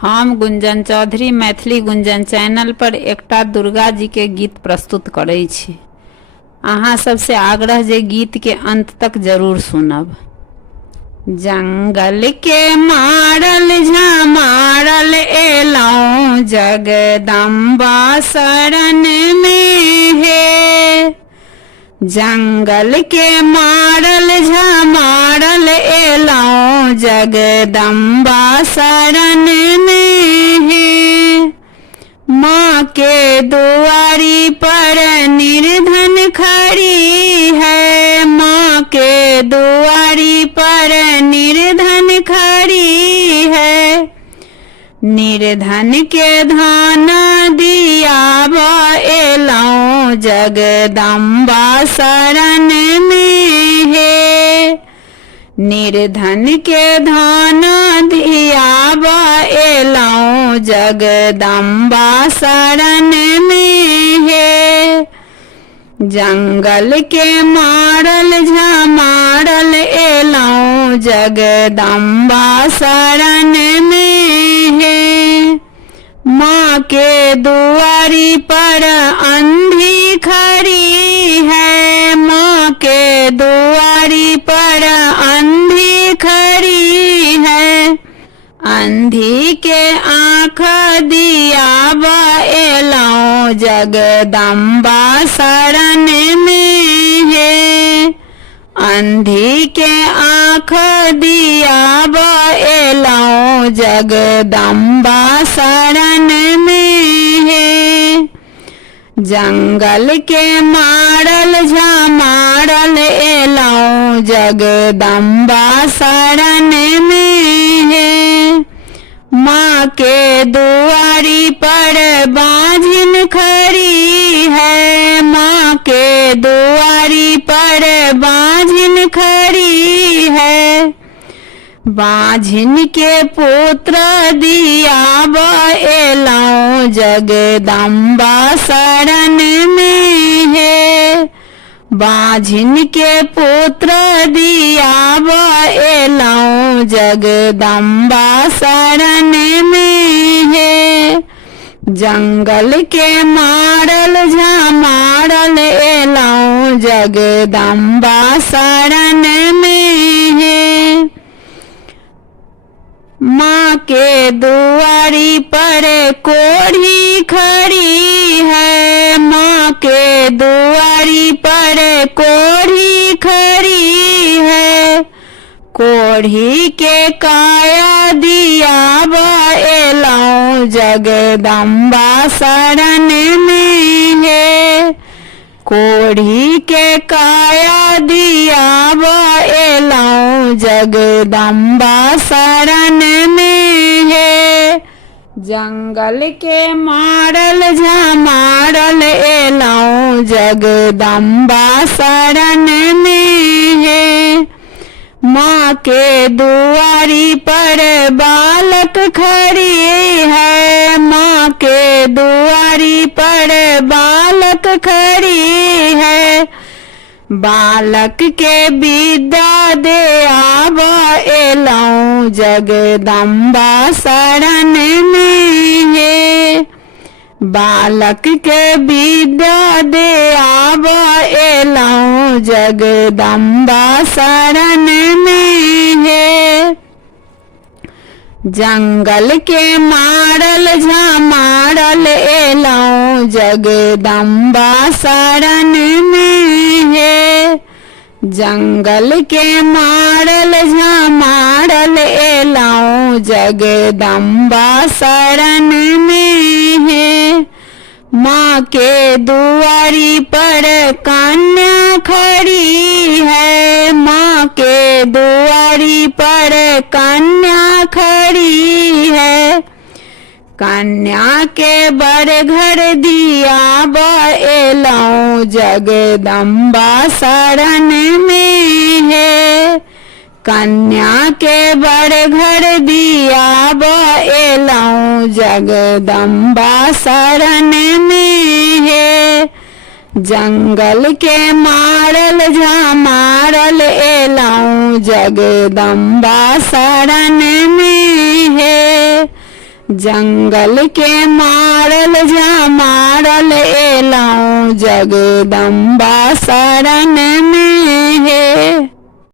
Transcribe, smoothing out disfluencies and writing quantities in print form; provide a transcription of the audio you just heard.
हम गुंजन चौधरी मैथिली गुंजन चैनल पर एकटा दुर्गा जी के गीत प्रस्तुत करै छी। अहाँ सबसे आग्रह जे गीत के अंत तक जरूर सुनब। जंगल के मारल झमारल एलौं जगदम्बा शरण में हे। जंगल के मारल झमारल एलौं जगदम्बा शरण में है। माँ के दुआरी पर निर्धन खड़ी है। माँ के दुआरी पर निर्धन खड़ी है। निर्धन के धान दियाब एलौं जगदम्बा शरण में है। निर्धन के धान दियाब एलौं जगदम्बा शरण में है। जंगल के मारल झमारल एलौं जगदम्बा शरण में है। माँ के दुआरी पर अंधी खड़ी है। माँ के दुआरी पर अंधी खड़ी है। अंधी के आँख दियाब एलौं जगदम्बा शरण में है। अंधी के आँख दियाब एलौं जगदम्बा शरण में है। जंगल के मारल झमारल एलौं जगदम्बा शरण में है। माँ के दुआरी पर बाँझिन खड़ी है। माँ के दुआरी पर बाँझिन खड़ी है। बाँझिन के पुत्र दियाब एलौं जगदम्बा शरण में है। बाँझिन के पुत्र दियाब एलौं जगदम्बा शरण में है। जंगल के मारल झमारल एलौं जगदम्बा शरण में है। माँ के दुआरी पर कोढ़ी खड़ी है। माँ के दुआरी पर कोढ़ी खड़ी है। कोढ़ी के काया दियाब एलौं जगदम्बा शरण में है। कोढ़ी के काया दियाब एलौं जगदम्बा शरण में है। जंगल के मारल झमारल एलौं जगदम्बा शरण में है। माँ के दुआरी पर बालक खड़ी है। माँ के दुआरी पर बालक खड़ी है। बालक के विद्या दियाब एलौं जगदम्बा शरण में है। बालक के विद्या दियाब एलौं जगदम्बा शरण में है। जंगल के मारल झमारल एलौं जगदम्बा शरण में है। जंगल के मारल झमारल एलौं जगदम्बा शरण में है। माँ के दुआरी पर कन्या खड़ी है। माँ के दुआरी पर कन्या खड़ी है। कन्या के बर घर दियाब एलौं जगदम्बा शरण में है। कन्या के बर घर दियाब एलौं जगदम्बा शरण में है। जंगल के मारल झमारल एलौं जगदम्बा शरण में है। जंगल के मारल जा मारल एलौं जगदम्बा शरण में हे